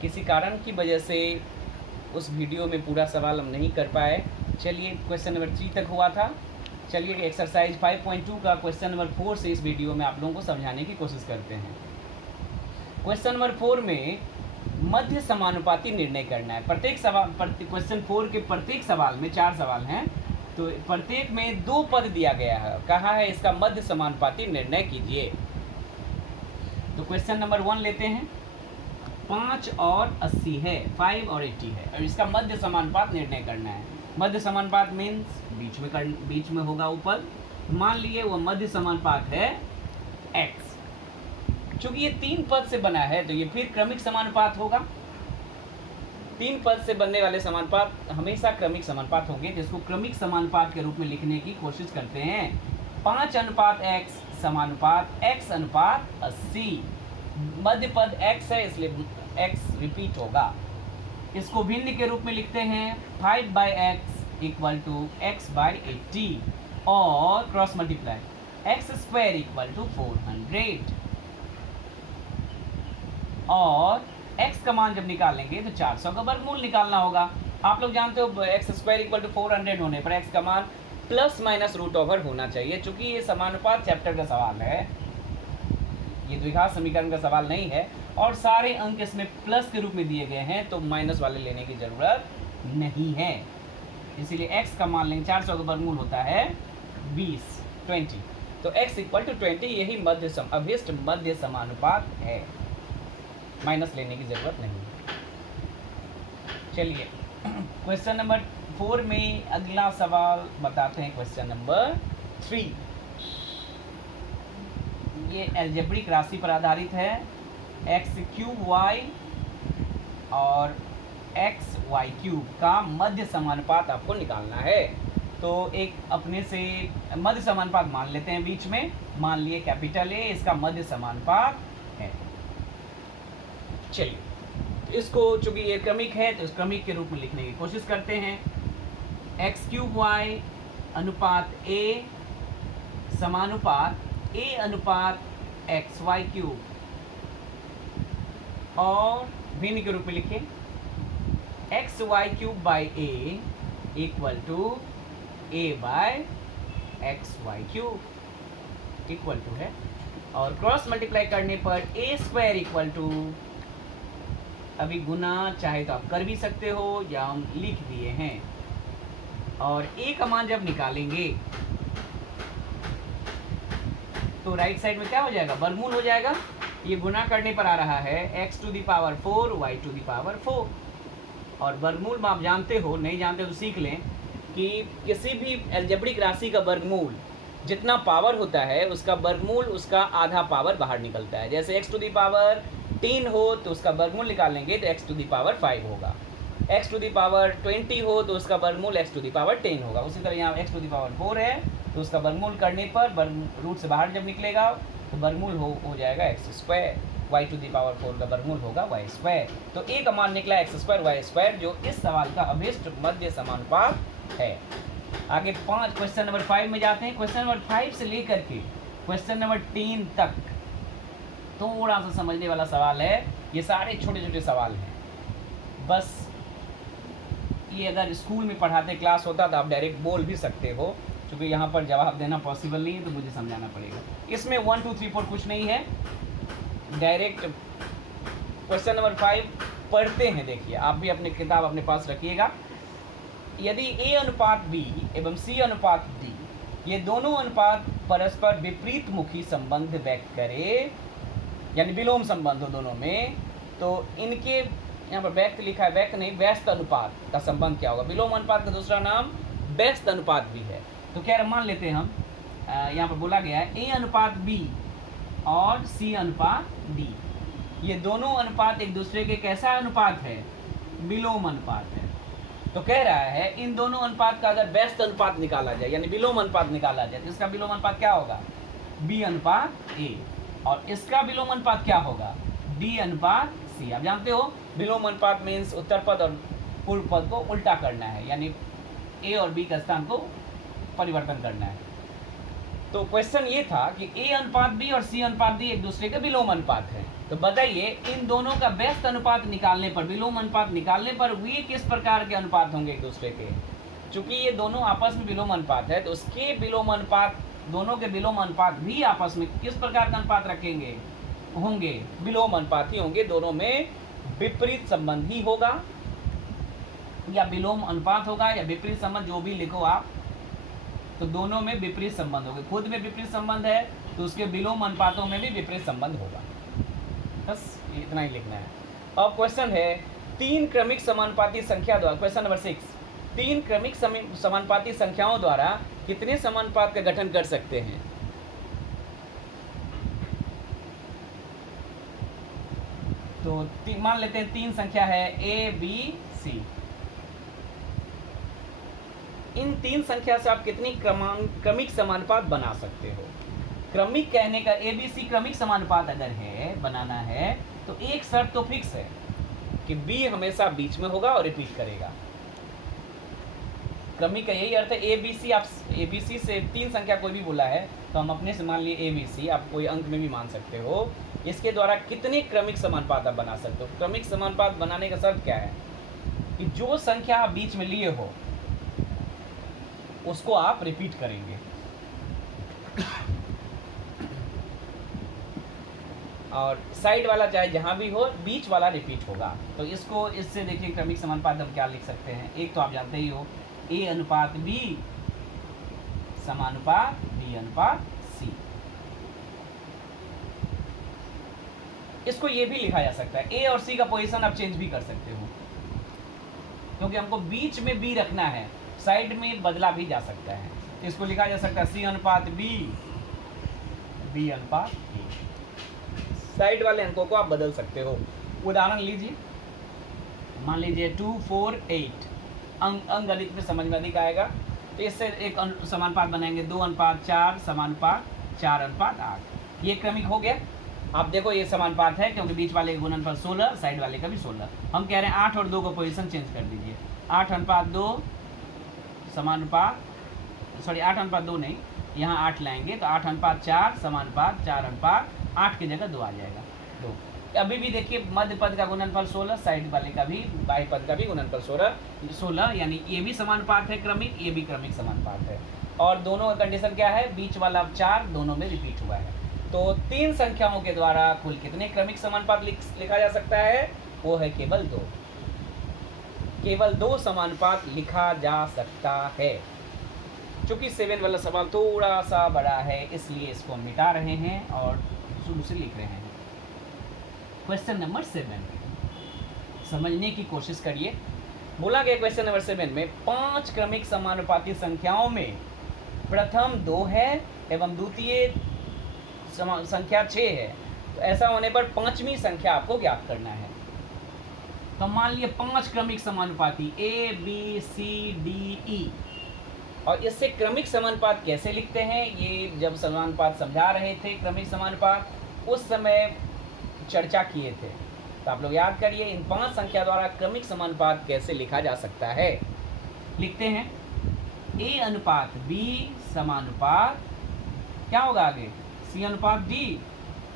किसी कारण की वजह से उस वीडियो में पूरा सवाल हम नहीं कर पाए। चलिए क्वेश्चन नंबर 3 तक हुआ था। चलिए एक्सरसाइज 5.2 का क्वेश्चन नंबर 4 से इस वीडियो में आप लोगों को समझाने की कोशिश करते हैं। क्वेश्चन नंबर 4 में मध्य समानुपाती निर्णय करना है। प्रत्येक सवाल क्वेश्चन 4 के प्रत्येक सवाल में 4 सवाल हैं, तो प्रत्येक में 2 पद दिया गया है। कहा है इसका मध्य समानुपाती निर्णय कीजिए। तो क्वेश्चन नंबर 1 लेते हैं। 5 और 80 है, 5 और 80 है, और इसका मध्य समानुपात निर्णय करना है। मध्य समानुपात मीन्स बीच में होगा ऊपर। मान लिए वो मध्य समानुपात है x। चूंकि ये 3 पद से बना है तो ये फिर क्रमिक समानुपात होगा। 3 पद से बनने वाले समानुपात हमेशा क्रमिक समानुपात होंगे, जिसको क्रमिक समानुपात के रूप में लिखने की कोशिश करते हैं। 5 अनुपात x समानुपात x अनुपात 80। मध्य पद x है इसलिए x रिपीट होगा। इसको भिन्न के रूप में लिखते हैं 5/x इक्वल टू x/80 और cross multiply x² equal to 400 और x का मान जब निकालेंगे तो 400 का वर्गमूल निकालना होगा। आप लोग जानते हो x² इक्वल टू 400 होने पर x का मान प्लस माइनस √ओवर होना चाहिए। चूंकि ये समानुपात चैप्टर का सवाल है, ये द्विघात समीकरण का सवाल नहीं है और सारे अंक इसमें प्लस के रूप में दिए गए हैं, तो माइनस वाले लेने की जरूरत नहीं है। इसीलिए x का मान लेंगे, 400 का वर्गमूल होता है 20। तो x इक्वल टू 20 यही अभिष्ट मध्य समानुपात है, माइनस लेने की जरूरत नहीं। चलिए क्वेश्चन नंबर 4 में अगला सवाल बताते हैं। क्वेश्चन नंबर 3 ये अलजेब्रिक राशि पर आधारित है। x³ और xy³ का मध्य समानुपात आपको निकालना है। तो एक अपने से मध्य समानुपात मान लेते हैं, बीच में मान लिए कैपिटल A, इसका मध्य समानुपात है। चलिए इसको चूंकि ये क्रमिक है तो इस क्रमिक के रूप में लिखने की कोशिश करते हैं। x³ अनुपात a समानुपात a अनुपात xy³ और भिन्न के रूप में लिखें xy³/a equal to a/xy³ equal to है, और क्रॉस मल्टीप्लाई करने पर a² इक्वल टू, अभी गुना चाहे तो आप कर भी सकते हो या हम लिख दिए हैं, और a का मान जब निकालेंगे तो राइट साइड में क्या हो जाएगा, वर्गमूल हो जाएगा। ये गुना करने पर आ रहा है x⁴ y⁴, और वर्गमूल में आप जानते हो, नहीं जानते तो सीख लें कि किसी भी अलजेब्रिक राशि का वर्गमूल जितना पावर होता है उसका वर्गमूल उसका आधा पावर बाहर निकलता है। जैसे x³ हो तो उसका वर्गमूल निकालेंगे तो x⁵ होगा, x⁻20 हो तो उसका वर्गमूल x⁻10 होगा। उसी तरह यहाँ x⁴ है तो उसका वर्गमूल करने पर रूट से बाहर जब निकलेगा तो वर्गमूल हो जाएगा x², y⁴ का वर्गमूल होगा y²। तो a का मान निकला x² y², जो इस सवाल का अभिष्ट मध्य समानुपात है। आगे क्वेश्चन नंबर 5 में जाते हैं। क्वेश्चन नंबर 5 से लेकर के क्वेश्चन नंबर 3 तक थोड़ा सा समझने वाला सवाल है। ये सारे छोटे छोटे सवाल हैं, बस ये अगर स्कूल में पढ़ाते क्लास होता तो आप डायरेक्ट बोल भी सकते हो, क्योंकि यहाँ पर जवाब देना पॉसिबल नहीं है तो मुझे समझाना पड़ेगा। इसमें 1 2 3 4 कुछ नहीं है, डायरेक्ट क्वेश्चन नंबर 5 पढ़ते हैं। देखिए आप भी अपनी किताब अपने पास रखिएगा। यदि a अनुपात b एवं c अनुपात d ये दोनों अनुपात परस्पर विपरीत मुखी संबंध व्यक्त करे, यानी विलोम संबंध हो दोनों में, तो इनके यहाँ पर व्यक्त लिखा है, व्यक्त नहीं, व्यस्त अनुपात का संबंध क्या होगा। विलोम अनुपात का दूसरा नाम व्यस्त अनुपात भी है। तो क्या मान लेते हैं हम, यहाँ पर बोला गया है a अनुपात b और c अनुपात d, ये दोनों अनुपात एक दूसरे के कैसा अनुपात है, विलोम अनुपात है। तो कह रहा है इन दोनों अनुपात का अगर व्यस्त अनुपात निकाला जाए यानी विलोम अनुपात निकाला जाए तो इसका विलोम अनुपात क्या होगा, b अनुपात a, और इसका विलोम अनुपात क्या होगा, d अनुपात c। आप जानते हो विलोम अनुपात मीन्स उत्तर पद और पूर्व पद को उल्टा करना है, यानी a और b का स्थान को परिवर्तन करना है। तो क्वेश्चन ये था कि ए अनुपात बी और सी अनुपात डी एक दूसरे के विलोम अनुपात है। तो बताइए इन दोनों का व्यस्त अनुपात निकालने पर, विलोम अनुपात निकालने पर वे किस प्रकार के अनुपात होंगे एक दूसरे के। चूंकि ये दोनों आपस में विलोम अनुपात है तो उसके विलोम अनुपात, दोनों के विलोम अनुपात भी आपस में किस प्रकार का अनुपात रखेंगे, होंगे विलोम अनुपात ही होंगे। दोनों में विपरीत संबंध ही होगा, या विलोम अनुपात होगा या विपरीत संबंध, जो भी लिखो आप, तो दोनों में विपरीत संबंध होंगे। खुद में विपरीत संबंध है तो उसके विलोम अनुपातों में भी विपरीत संबंध होगा। बस इतना ही लिखना है। अब क्वेश्चन है 3 क्रमिक समानुपाती संख्या द्वारा, क्वेश्चन नंबर 6, 3 क्रमिक समानुपाती संख्याओं द्वारा कितने समानुपात का गठन कर सकते हैं। तो मान लेते हैं 3 संख्या है ए बी सी। इन 3 संख्या से आप कितनी क्रमिक समानुपात बना सकते हो। क्रमिक कहने का, ए बी सी क्रमिक समानुपात अगर है, बनाना है, तो एक शर्त तो फिक्स है कि बी हमेशा बीच में होगा और रिपीट करेगा। क्रमिक का यही अर्थ है। ए बी सी, आप ए बी सी से 3 संख्या कोई भी बोला है तो हम अपने से मान लिए ए बी सी, आप कोई अंक में भी मान सकते हो। इसके द्वारा कितने क्रमिक समानुपात आप बना सकते हो। क्रमिक समानुपात बनाने का शर्त क्या है कि जो संख्या आप बीच में लिए हो उसको आप रिपीट करेंगे। और साइड वाला चाहे जहां भी हो, बीच वाला रिपीट होगा। तो इसको, इससे देखिए क्रमिक समानुपात हम क्या लिख सकते हैं। एक तो आप जानते ही हो, ए अनुपात बी समानुपात बी अनुपात सी। इसको ये भी लिखा जा सकता है, ए और सी का पोजीशन आप चेंज भी कर सकते हो, क्योंकि हमको बीच में बी रखना है, साइड में बदला भी जा सकता है। इसको लिखा जा सकता है सी अनुपात बी, बी अनुपात ए। साइड वाले अंकों को आप बदल सकते हो। उदाहरण लीजिए, मान लीजिए 2 4 8, अंक गणित में समझ में अधिक आएगा। तो इससे एक समानुपात बनाएंगे 2 अनुपात 4 समानुपात 4 अनुपात 8। ये क्रमिक हो गया। आप देखो ये समानुपात है क्योंकि बीच वाले का गुणनफल 16, साइड वाले का भी 16। हम कह रहे हैं 8 और 2 को पोजीशन चेंज कर दीजिए। 8 अनुपात 2 समानुपात, सॉरी 8 अनुपात 2 नहीं, यहाँ 8 लाएंगे तो 8 अनुपात 4 समानुपात 4 अनुपात 8 की जगह 2 आ जाएगा 2। अभी भी देखिए मध्य पद का गुणनफल 16, साइड वाले का भी, बाह्य पद का भी गुणनफल 16, यानी ये भी समानुपात है क्रमिक, ये भी क्रमिक समानुपात है। और दोनों का कंडीशन क्या है, बीच वाला 4 दोनों में रिपीट हुआ है। तो 3 संख्याओं के द्वारा कुल कितने क्रमिक समानुपात लिखा जा सकता है, वो है केवल 2। केवल 2 समानुपात लिखा जा सकता है। चूंकि 7 वाला सवाल थोड़ा सा बड़ा है इसलिए इसको हम मिटा रहे हैं और शुरू से लिख रहे हैं। क्वेश्चन नंबर 7 समझने की कोशिश करिए। बोला गया क्वेश्चन नंबर 7 में 5 क्रमिक समानुपाती संख्याओं में प्रथम 2 है एवं द्वितीय संख्या 6 है। तो ऐसा होने पर 5वीं संख्या आपको ज्ञात करना है। तो मान लिए 5 क्रमिक समानुपाती A B C D E, और इससे क्रमिक समानुपात कैसे लिखते हैं, ये जब समानुपात समझा रहे थे क्रमिक समानुपात उस समय चर्चा किए थे। तो आप लोग याद करिए इन 5 संख्या द्वारा क्रमिक समानुपात कैसे लिखा जा सकता है। लिखते हैं ए अनुपात बी समानुपात क्या होगा आगे, सी अनुपात डी,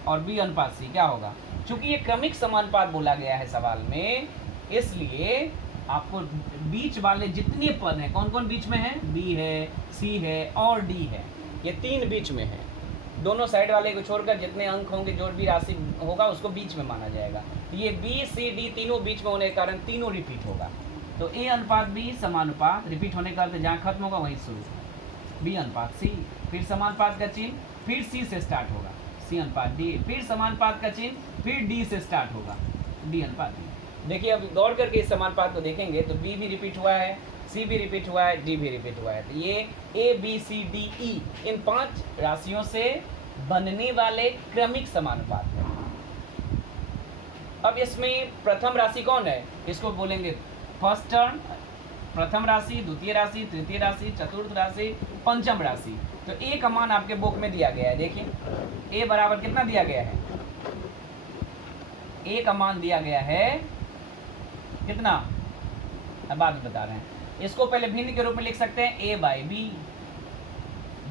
और बी अनुपात सी क्या होगा। चूंकि ये क्रमिक समानुपात बोला गया है सवाल में, इसलिए आपको बीच वाले जितने पद हैं, कौन कौन बीच में है, बी है, सी है और डी है, ये 3 बीच में है। दोनों साइड वाले को छोड़कर जितने अंक होंगे, जो भी राशि होगा उसको बीच में माना जाएगा। ये बी सी डी तीनों बीच में होने के कारण तीनों रिपीट होगा। तो ए अनुपात बी समानुपात, रिपीट होने का अर्थ जहाँ खत्म होगा वहीं शुरू, बी अनुपात सी, फिर समानुपात का चिन्ह, फिर सी से स्टार्ट होगा, सी अनुपात डी, फिर समानुपात का चिन्ह, फिर डी से स्टार्ट होगा, डी अनुपात डी। देखिए अब दौड़ करके इस समानुपात को देखेंगे तो बी भी रिपीट हुआ है, सी भी रिपीट हुआ है, डी भी रिपीट हुआ है। तो ये A B C D E इन 5 राशियों से बनने वाले क्रमिक समानुपात है। अब इसमें प्रथम राशि कौन है, इसको बोलेंगे फर्स्ट टर्म, प्रथम राशि, द्वितीय राशि, तृतीय राशि, चतुर्थ राशि, पंचम राशि। तो ए का मान आपके बुक में दिया गया है। देखिए ए बराबर कितना दिया गया है, ए का मान दिया गया है कितना, अब बाद में बता रहे हैं। इसको पहले भिन्न के रूप में लिख सकते हैं, ए बाई बी,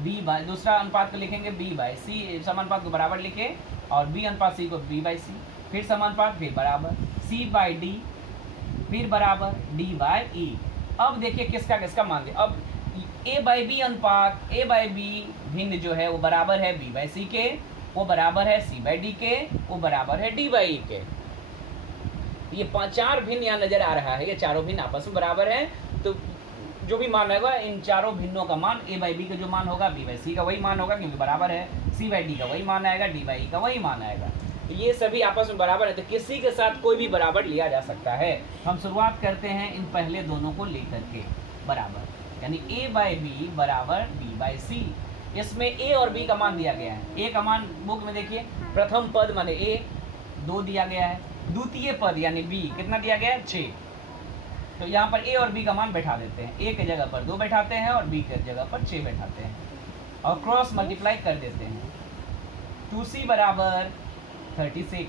बी बाय, दूसरा अनुपात को लिखेंगे बी बाय सी, समानुपात को बराबर लिखे, और बी अनुपात सी को बी बाय सी, फिर समानुपात, फिर बराबर सी बाय डी, फिर बराबर डी बाय ई। अब देखिए किसका किसका मान दे। अब ए बाय बी अनुपात, ए बाय बी भिन्न जो है वो बराबर है बी बाय सी के, वो बराबर है सी बाय डी के, वो बराबर है डी बाय ई के। ये चार भिन्न यहाँ नजर आ रहा है, ये चारों भिन्न आपस में बराबर है। तो जो भी मान होगा इन चारों भिन्नों का मान, ए बाई बी का जो मान होगा बी बाई सी का वही मान होगा क्योंकि बराबर है, सी बाई डी का वही मान आएगा, डी बाई ई का वही मान आएगा। ये सभी आपस में बराबर है, तो किसी के साथ कोई भी बराबर लिया जा सकता है। हम शुरुआत करते हैं इन पहले दोनों को लेकर के बराबर, यानी ए बाई बी बराबर बी बाई सी। इसमें ए और बी का मान दिया गया है। ए का मान बुक में देखिए, प्रथम पद माने ए 2 दिया गया है, द्वितीय पद यानी बी कितना दिया गया है 6। तो यहाँ पर ए और बी का मान बैठा देते हैं, ए के जगह पर 2 बैठाते हैं और बी के जगह पर 6 बैठाते हैं और क्रॉस मल्टीप्लाई कर देते हैं। 2c बराबर 36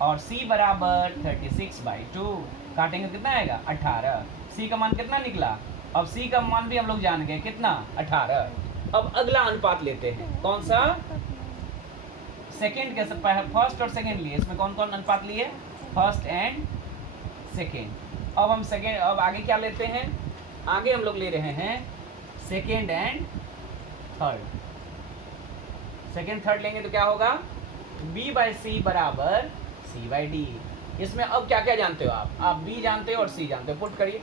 और c बराबर 36/2, काटेंगे कितना आएगा 18। c का मान कितना निकला, अब c का मान भी हम लोग जान गए कितना 18। अब अगला अनुपात लेते हैं, कौन सा, सेकेंड के, फर्स्ट और सेकेंड लिए। इसमें कौन कौन अनुपात लिए, फर्स्ट एंड सेकेंड। अब हम सेकेंड, अब आगे क्या लेते हैं, आगे हम लोग ले रहे हैं second and third. Second third लेंगे तो क्या होगा, b बाई सी बराबर c बाई डी। इसमें अब क्या क्या जानते हो आप b जानते हो और c जानते हो, पुट करिए।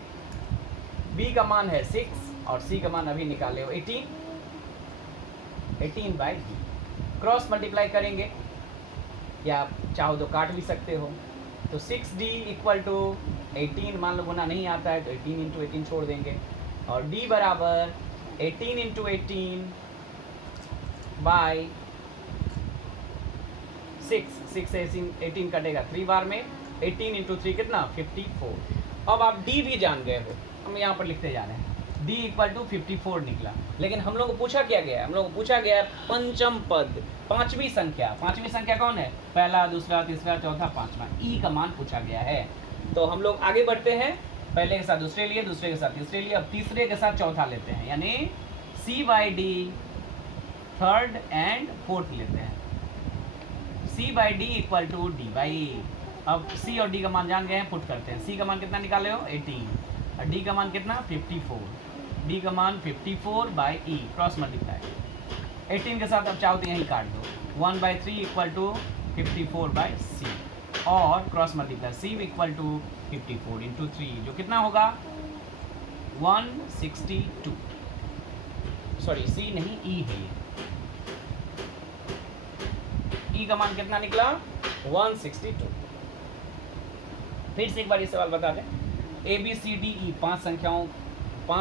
b का मान है 6 और c का मान अभी निकाले हो 18/d। क्रॉस मल्टीप्लाई करेंगे या आप चाहो तो काट भी सकते हो। तो 6d इक्वल टू 18, मान लो गुना नहीं आता है तो 18 इंटू 18 छोड़ देंगे, और d बराबर 18 इंटू 18 बाई 6 से 18 कटेगा 3 बार में, 18 इंटू 3 कितना 54। अब आप d भी जान गए हो, हम यहाँ पर लिखते जा रहे हैं d इक्वल टू 54 निकला। लेकिन हम लोग को पूछा क्या गया है, हम लोग को पूछा गया है पंचम पद, पांचवी संख्या। पांचवी संख्या कौन है, पहला, दूसरा, तीसरा, चौथा, पांचवा, ई का मान पूछा गया है। तो हम लोग आगे बढ़ते हैं, पहले के साथ दूसरे लिए, दूसरे के साथ तीसरे लिए, अब तीसरे के साथ चौथा लेते हैं, यानी c by D third and fourth लेते हैं। c by D equal to D by E. अब c और d का मान जान गए हैं, पुट करते हैं। c का मान कितना निकाले हो 18 और d का मान कितना 54, d का मान 54 बाई ई, क्रॉस मल्टीप्लाई 18 के साथ अब चाहो तो यहीं काट दो, 1/3 इक्वल टू 54 बाई सी, और cross multiply C equal to 54 into 3 जो कितना होगा 162। सॉरी सी नहीं ई है, ई का मान कितना निकला 162। फिर से एक बार ये सवाल बता दें, A B C D E 5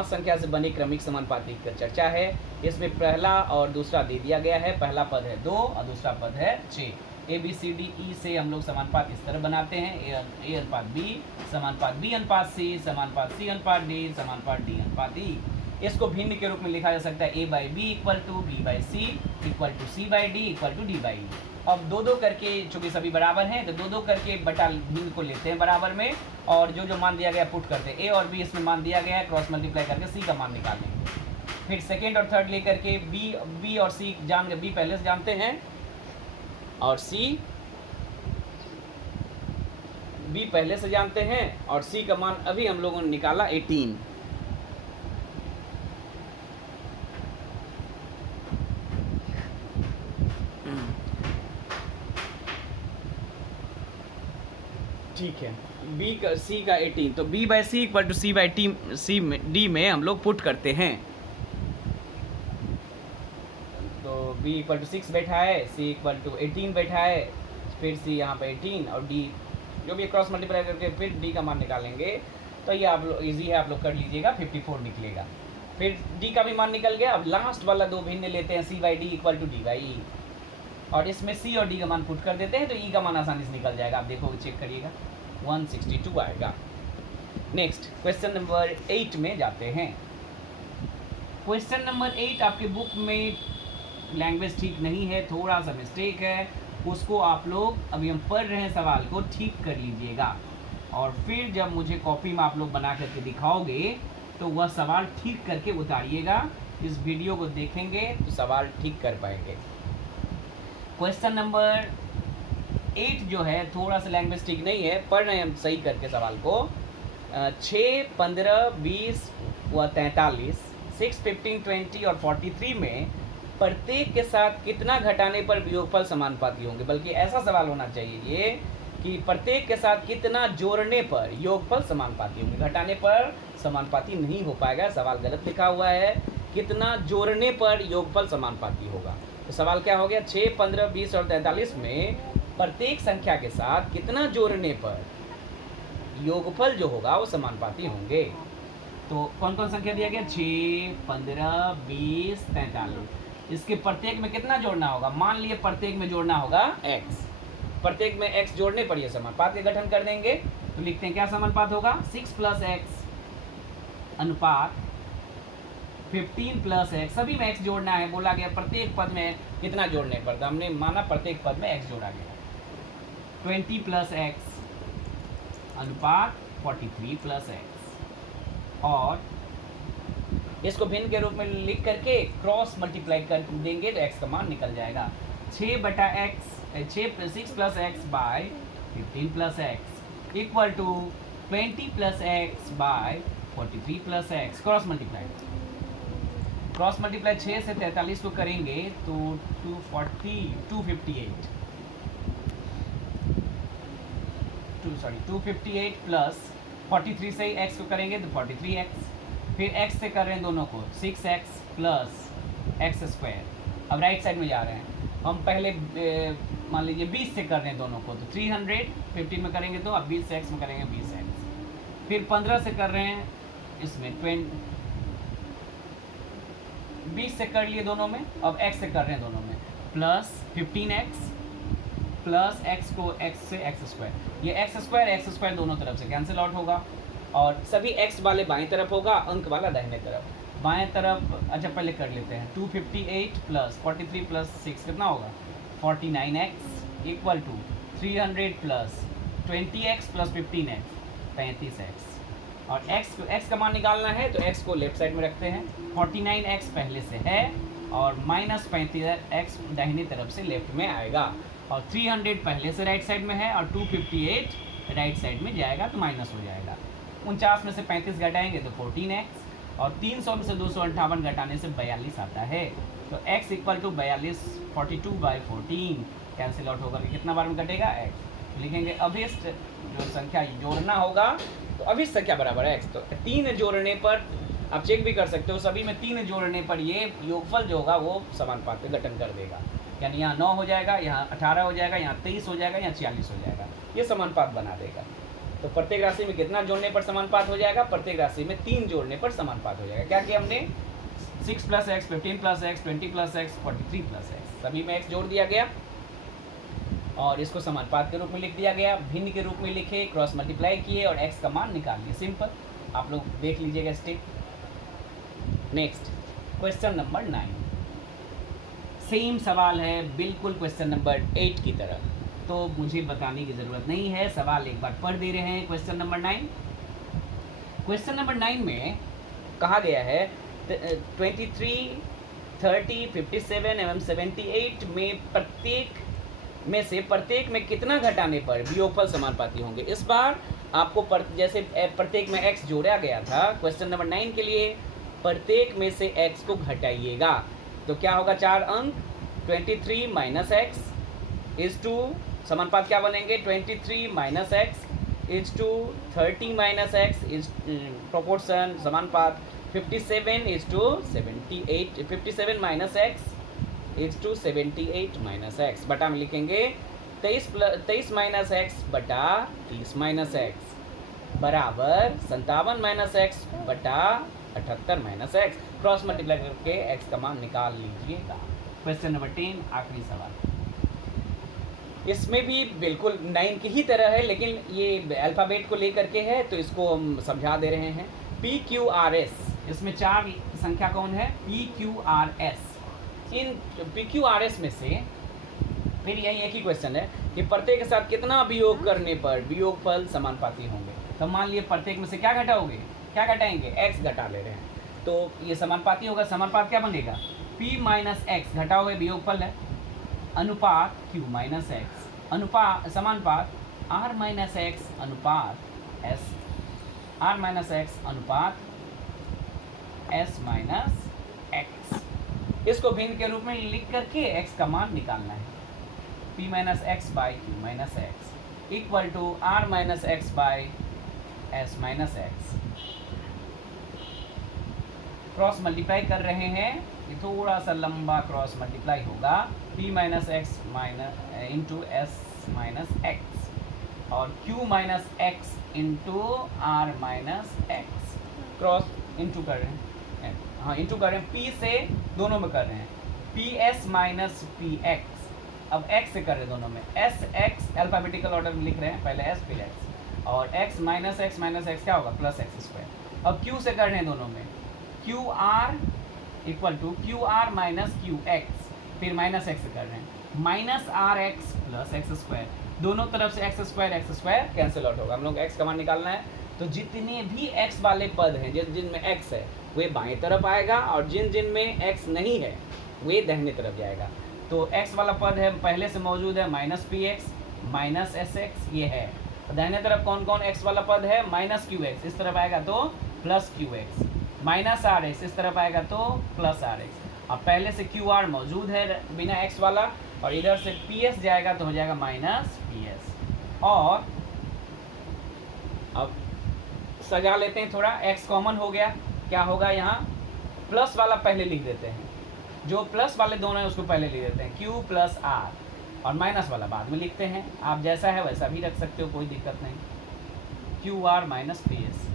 संख्या से बने क्रमिक समानुपाती की चर्चा है। इसमें पहला और दूसरा दे दिया गया है, पहला पद है 2 और दूसरा पद है 6। A B C D E से हम लोग समानुपात इस तरह बनाते हैं, ए अनुपात बी समानुपात बी अनुपात सी समानुपात सी अनुपात डी समानुपात डी अनुपात ई। इसको भिन्न के रूप में लिखा जा सकता है, A by B equal to B by C equal to C by D equal to D by E. अब दो करके, चूंकि सभी बराबर हैं तो दो करके बटा भिन्न को लेते हैं बराबर में, और जो मान दिया गया पुट करते हैं। ए और बी इसमें मान दिया गया है, क्रॉस मल्टीप्लाई करके सी का मान निकाल लेंगे। फिर सेकेंड और थर्ड लेकर के बी और सी जान गए, बी पहले से जानते हैं और सी बी पहले से जानते हैं, और सी का मान अभी हम लोगों ने निकाला 18। ठीक है, बी का सी का 18, तो B by C equal to C by T, C D में हम लोग पुट करते हैं। तो बी इक्वल टू 6 बैठा है, सी इक्वल टू 18 बैठा है, फिर सी यहाँ पे 18 और डी जो भी क्रॉस मल्टीप्लाई करके फिर डी का मान निकालेंगे। तो ये आप लोग ईजी है, आप लोग कर लीजिएगा, 54 निकलेगा। फिर डी का भी मान निकल गया। अब लास्ट वाला दो भिन्न लेते हैं, C by D equal to D by E, और इसमें सी और डी का मान पुट कर देते हैं तो ई का मान आसानी से निकल जाएगा। आप देखो, चेक करिएगा 162 आएगा। नेक्स्ट क्वेश्चन नंबर 8 में जाते हैं। क्वेश्चन नंबर 8 आपके बुक में लैंग्वेज ठीक नहीं है, थोड़ा सा मिस्टेक है, उसको आप लोग अभी हम पढ़ रहे हैं सवाल को ठीक कर लीजिएगा, और फिर जब मुझे कॉपी में आप लोग बना करके दिखाओगे तो वह सवाल ठीक करके उतारिएगा, इस वीडियो को देखेंगे तो सवाल ठीक कर पाएंगे। क्वेश्चन नंबर 8 जो है थोड़ा सा लैंग्वेज ठीक नहीं है, पढ़ रहे हैं हम सही करके सवाल को। 6, 15, 20 व 43, 6, 15, 20 और 43 में प्रत्येक के साथ कितना घटाने पर योगफल समानुपाती होंगे। बल्कि ऐसा सवाल होना चाहिए ये कि प्रत्येक के साथ कितना जोड़ने पर योगफल समानुपाती होंगे। घटाने पर समानुपाती नहीं हो पाएगा, सवाल गलत लिखा हुआ है। कितना जोड़ने पर योगफल समानुपाती होगा। तो सवाल क्या हो गया, 6, 15, 20 और 43 में प्रत्येक संख्या के साथ कितना जोड़ने पर योगफल जो होगा वो समानुपाती होंगे। तो कौन कौन संख्या दिया गया, 6, 15, 20, 43। इसके प्रत्येक में कितना जोड़ना होगा, मान लिए प्रत्येक में जोड़ना होगा x। प्रत्येक में x जोड़ने पर यह समानुपात के गठन कर देंगे। तो लिखते हैं क्या समानुपात होगा, 6 + x अनुपात 15 + x। सभी में x जोड़ना है, बोला गया प्रत्येक पद में कितना जोड़ने पर, तो हमने माना प्रत्येक पद में x जोड़ा गया। 20 + x अनुपात 43 + x। और इसको भिन्न के रूप में लिख करके क्रॉस मल्टीप्लाई कर देंगे तो x का मान निकल जाएगा। 6 + x 6 + x by 15 + x equal to 20 + x by 43 + x। Cross multiply 6 से 43 को करेंगे तो 258 प्लस 43 से x को करेंगे तो 43x। फिर x से कर रहे हैं दोनों को, 6x + x²। अब राइट साइड में जा रहे हैं हम। पहले मान लीजिए 20 से कर रहे हैं दोनों को, तो 300 15 में करेंगे तो, अब 20 से x में करेंगे 20x। फिर 15 से कर रहे हैं इसमें 20 से कर लिए दोनों में, अब x से कर रहे हैं दोनों में, प्लस 15x प्लस x को x से x²। ये x² दोनों तरफ से कैंसिल आउट होगा और सभी x वाले बाएं तरफ होगा, अंक वाला दाहिने तरफ। बाएं तरफ अच्छा पहले कर लेते हैं, 258 प्लस 43 प्लस 6 कितना होगा, 49x equal to 300 plus 20x plus 15x 35x। और x का मान निकालना है तो x को लेफ्ट साइड में रखते हैं। 49x पहले से है और माइनस 35x दाहिनी तरफ से लेफ्ट में आएगा। और 300 पहले से राइट साइड में है और 258 राइट साइड में जाएगा तो माइनस हो जाएगा। 49 में से 35 घटाएंगे तो 14x और 300 में से 258 घटाने से 42 आता है। तो x equal to 42 42/14 cancel out होगा कि कितना बार में कटेगा x। लिखेंगे अभिष्ट जो संख्या जोड़ना होगा तो अभिष्ट संख्या बराबर है x। तो 3 जोड़ने पर आप चेक भी कर सकते हो, सभी में 3 जोड़ने पर ये योगफल जो होगा वो समानुपात का गठन कर देगा। यानी यहाँ 9 हो जाएगा, यहाँ 18 हो जाएगा, यहाँ 23 हो जाएगा, यहाँ 46 हो जाएगा, ये समानुपात बना देगा। तो प्रत्येक राशि में कितना जोड़ने पर समानुपात हो जाएगा, प्रत्येक राशि में 3 जोड़ने पर समानुपात हो जाएगा। क्या किया हमने, 6 + x 15 + x 20 + x 43 + x, सभी में x जोड़ दिया गया और इसको समानुपात के रूप में लिख दिया गया। भिन्न के रूप में लिखे, क्रॉस मल्टीप्लाई किए और x का मान निकाल लिए। सिंपल, आप लोग देख लीजिएगा step. Next question number 9, same सवाल है बिल्कुल क्वेश्चन नंबर 8 की तरह, तो मुझे बताने की ज़रूरत नहीं है, सवाल एक बार पढ़ दे रहे हैं। क्वेश्चन नंबर 9, क्वेश्चन नंबर 9 में कहा गया है 23, 30, 57 एवं 78 में प्रत्येक में कितना घटाने पर वियोगफल समानुपाती होंगे। इस बार आपको जैसे प्रत्येक में x जोड़ा गया था, क्वेश्चन नंबर 9 के लिए प्रत्येक में से x को घटाइएगा तो क्या होगा, 4 अंक 23 - x इज टू समानुपात क्या बनेंगे, 23 - x is to 30 - x is proportion समानुपात 57 is to 78, 57 - x is to 78 - x। बटा में लिखेंगे 23 - x बटा 30 - x बराबर 57 - x बटा 78 - x। क्रॉस मल्टीप्लाई करके x का मान निकाल लीजिएगा। क्वेश्चन नंबर 10, आखिरी सवाल। इसमें भी बिल्कुल 9 की ही तरह है, लेकिन ये अल्फ़ाबेट को लेकर के है तो इसको हम समझा दे रहे हैं। PQRS, इसमें 4 संख्या कौन है, PQRS। इन PQRS में से फिर यही एक ही क्वेश्चन है कि प्रत्येक के साथ कितना वियोग करने पर वियोगफल समानुपाती होंगे। तो मान लिए प्रत्येक में से क्या घटाओगे, क्या घटाएंगे, x घटा ले रहे हैं। तो ये समानुपाती होगा। समानुपात क्या बनेगा? P माइनस एक्स, घटा हुआ वियोगफल है, अनुपात Q माइनस एक्स, अनुपात समानुपात R माइनस एक्स अनुपात S, R माइनस एक्स अनुपात S माइनस एक्स। इसको भिन्न के रूप में लिख करके x का मान निकालना है। P minus x by Q minus x equal to R minus x by S minus x. Cross multiply कर रहे हैं, ये थोड़ा सा लंबा क्रॉस मल्टीप्लाई होगा। P minus x minus into S minus x और Q minus x into R minus x. Cross into कर रहे हैं, हाँ इंटू कर रहे हैं, P से दोनों में कर रहे हैं, PS माइनस PX। अब x से कर रहे हैं दोनों में, SX अल्फाबेटिकल ऑर्डर में लिख रहे हैं, पहले S फिर x, और x माइनस x क्या होगा? Plus x square. अब Q से कर रहे हैं दोनों में, QR equal to QR minus QX, फिर माइनस एक्स से कर रहे हैं, minus RX plus x square. दोनों तरफ से एक्स स्क्वायर कैंसिल आउट होगा। हम लोग x का मान निकालना है, तो जितने भी x वाले पद हैं, जिनमें x है वे बाएं तरफ आएगा, और जिन में x नहीं है वे दाहिने तरफ जाएगा। तो x वाला पद है पहले से मौजूद है, माइनस PX माइनस SX ये है। दाहिने तरफ कौन कौन x वाला पद है? माइनस QX, इस तरफ आएगा तो प्लस QX, माइनस RX, इस तरफ आएगा तो प्लस RX। अब पहले से QR मौजूद है बिना x वाला, और इधर से PS जाएगा तो हो जाएगा माइनस PS। और अब सजा लेते हैं थोड़ा, x कॉमन हो गया, क्या होगा यहाँ? प्लस वाला पहले लिख देते हैं, जो प्लस वाले दोनों हैं उसको पहले लिख देते हैं, Q प्लस R, और माइनस वाला बाद में लिखते हैं। आप जैसा है वैसा भी रख सकते हो, कोई दिक्कत नहीं। QR माइनस PS,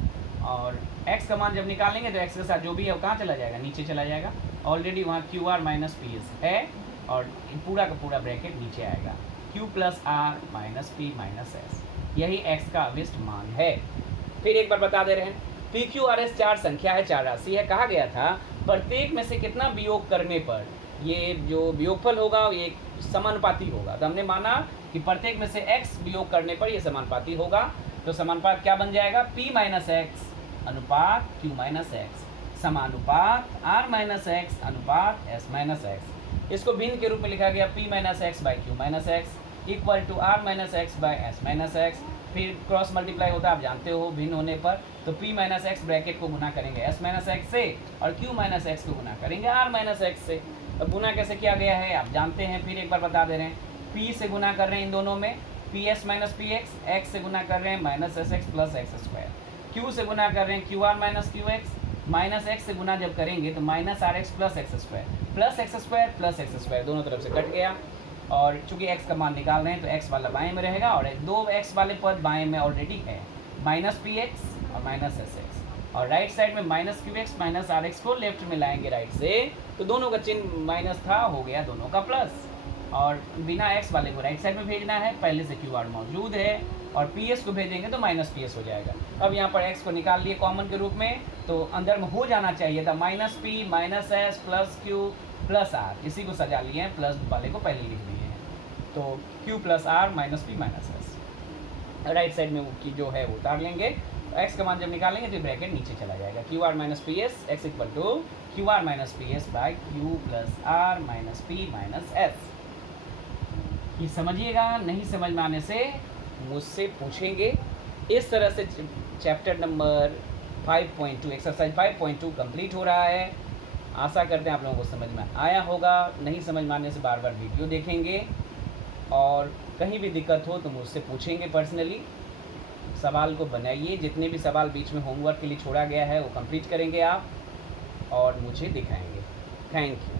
और x का मान जब निकालेंगे तो x के साथ जो भी है वो कहाँ चला जाएगा? नीचे चला जाएगा। ऑलरेडी वहाँ QR माइनस PS है, और पूरा का पूरा ब्रैकेट नीचे आएगा, Q plus R minus P minus S, यही x का अभिष्ट मान है। फिर एक बार बता दे रहे हैं, PQRS 4 संख्या है, 4 राशि है। कहा गया था प्रत्येक में से कितना वियोग करने पर ये जो वियोगफल होगा ये समानुपाती होगा। तो हमने माना कि प्रत्येक में से x वियोग करने पर ये समानुपाती होगा। तो समानुपात क्या बन जाएगा? P माइनस एक्स अनुपात Q माइनस एक्स समानुपात R माइनस एक्स अनुपात S माइनस एक्स। इसको भिन्न के रूप में लिखा गया, P minus x by Q minus x equal to R minus x by S minus X. फिर क्रॉस मल्टीप्लाई होता है, आप जानते हो, भिन्न होने पर तो P माइनस एक्स ब्रैकेट को गुना करेंगे S माइनस एक्स से, और Q माइनस एक्स को गुना करेंगे R माइनस एक्स से। अब गुना कैसे किया गया है आप जानते हैं, फिर एक बार बता दे रहे हैं। P से गुना कर रहे हैं इन दोनों में, PS माइनस PX, x से गुना कर रहे हैं minus SX plus x square. Q से गुना कर रहे हैं QR minus QX, minus x से गुना जब करेंगे तो minus RX plus x square, plus x square plus x square, दोनों तरफ से कट गया। और चूंकि x का मान निकाल रहे हैं तो x वाला बाएं में रहेगा, और दो x वाले पद बाएं में ऑलरेडी है, माइनस PX और माइनस SX। और राइट साइड में माइनस QX माइनस RX को लेफ्ट में लाएंगे राइट से, तो दोनों का चिन्ह माइनस था, हो गया दोनों का प्लस। और बिना x वाले को राइट साइड में भेजना है, पहले से QR मौजूद है, और PS को भेजेंगे तो माइनस PS हो जाएगा। अब यहाँ पर x को निकाल लिए कॉमन के रूप में, तो अंदर में हो जाना चाहिए था minus P minus S plus Q plus R, इसी को सजा लिए हैं, प्लस वाले को पहले लिख दिए हैं। तो Q plus R minus P minus S right side में की जो है वो उतार लेंगे। x का मान जब निकालेंगे तो ब्रैकेट नीचे चला जाएगा, QR minus PS x equal to QR minus PS by Q plus R minus P minus S। ये समझिएगा, नहीं समझ में आने से मुझसे पूछेंगे। इस तरह से चैप्टर नंबर 5.2 एक्सरसाइज 5.2 कंप्लीट हो रहा है। आशा करते हैं आप लोगों को समझ में आया होगा। नहीं समझ में आने से बार बार वीडियो देखेंगे, और कहीं भी दिक्कत हो तो मुझसे पूछेंगे पर्सनली। सवाल को बनाइए, जितने भी सवाल बीच में होमवर्क के लिए छोड़ा गया है वो कंप्लीट करेंगे आप, और मुझे दिखाएंगे। Thank you.